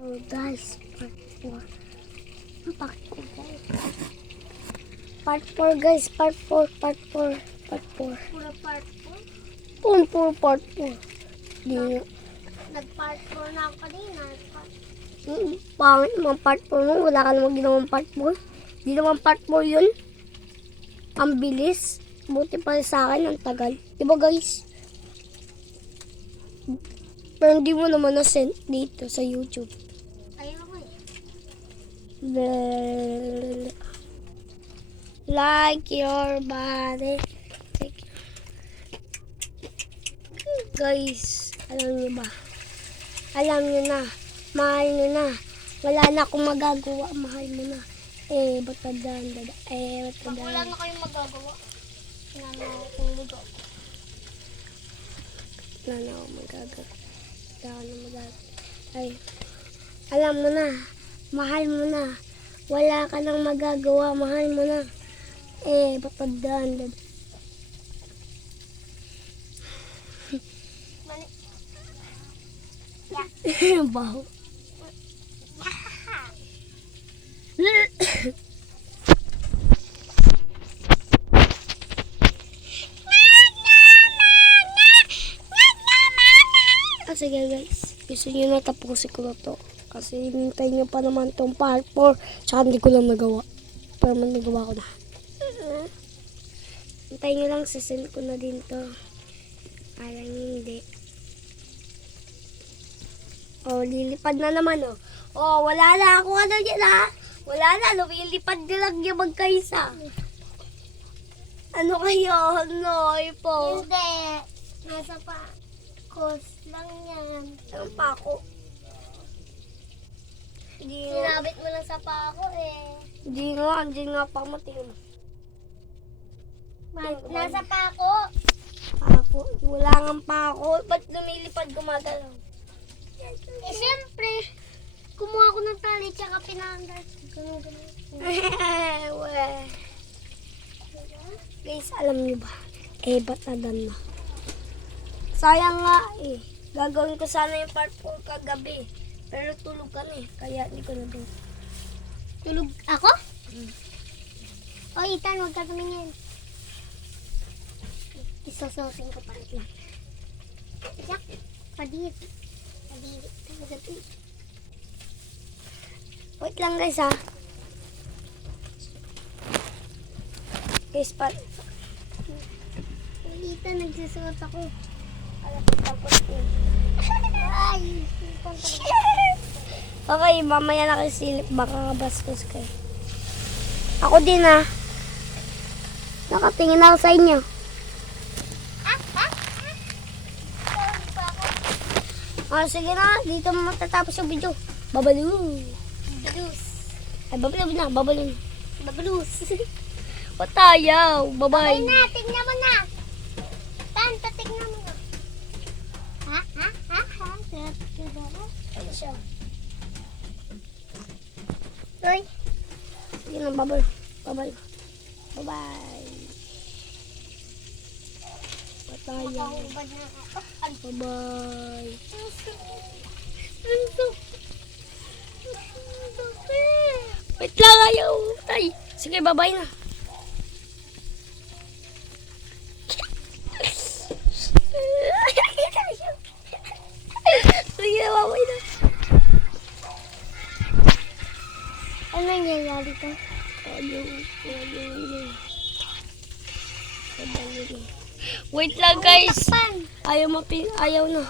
Oh guys, part 4. Part 4 guys. Part 4 guys, part 4. Puro part 4? Puro part 4. Nag-part 4 na ako kanina. Pangit naman part 4 mo. Wala ka naman ginawang part 4. Hindi naman part 4 yun. Ang bilis. Buti pa sa akin, ang tagal. Diba guys? Pero hindi mo naman na-send dito sa YouTube. Ayun ako eh. Like your body. Guys, alam niyo ba? Alam niyo na. Mahal niyo na. Wala na akong magagawa. Mahal mo na. Batadan. Pag wala na kayong magagawa, sinama akong lugo. Wala na akong magagawa. Ay, alam mo na. Mahal mo na. Wala ka nang magagawa. Mahal mo na. Batadan. Baho. Sige guys, gusto nyo na tapusin ko na to. Kasi hinintay nyo pa naman tong part 4. Tsaka hindi ko lang nagawa. Pero man nagawa ko na. Hintay nyo lang, sisend ko na din to. Parang hindi. Oh, lilipad na naman oh. Oh, wala na ako ano dyan ha. Wala na, lumilipad na lang yung magkaisa. Ano kayo? Noy po. Hindi. Nasa pa. Cost lang yan. Anong pa ako? Sinabit mo lang sa pa ako eh. Hindi nga pa matingin. Nasa pa ako. Ako, wala nga pa ako. Ba't lumilipad gumagalaw? Siyempre. Kumuha ko ng tali tsaka pinanggal. Guys, alam niyo ba? Batadan na. Sayang nga eh. Gagawin ko sana yung part 4 kagabi. Pero tulog ka na eh. Kaya hindi ko na doon. Tulog ako? O, Ethan, huwag ka tumingin. Isososin ko pa rin lang. Yak, padit. Wait lang guys ha. Guys, Ethan, nagsusuot ako. tapos eh. Ay, Okay, mamaya na kayo silip. Baka kabastos kayo. Ako din ha. Nakatingin ako sa inyo. Sige na. Dito mo matatapos yung video. Babaloo. Balus. Ay, babaloo na. Babaloo. Babalus. Patayaw. Ay Bye-bye. na, tignan mo na. Tan, patignan mo na. Ha? Ano siya? Uy. Sige na, babal. Bye-bye. Patayaw. Nakahubad na ako. Bye-bye. Wait lang, ayaw. Tay. Sige, bye-bye na. Sige, bye-bye na. Ano nangyayari ko? Wait lang guys. Pan. Ayaw na.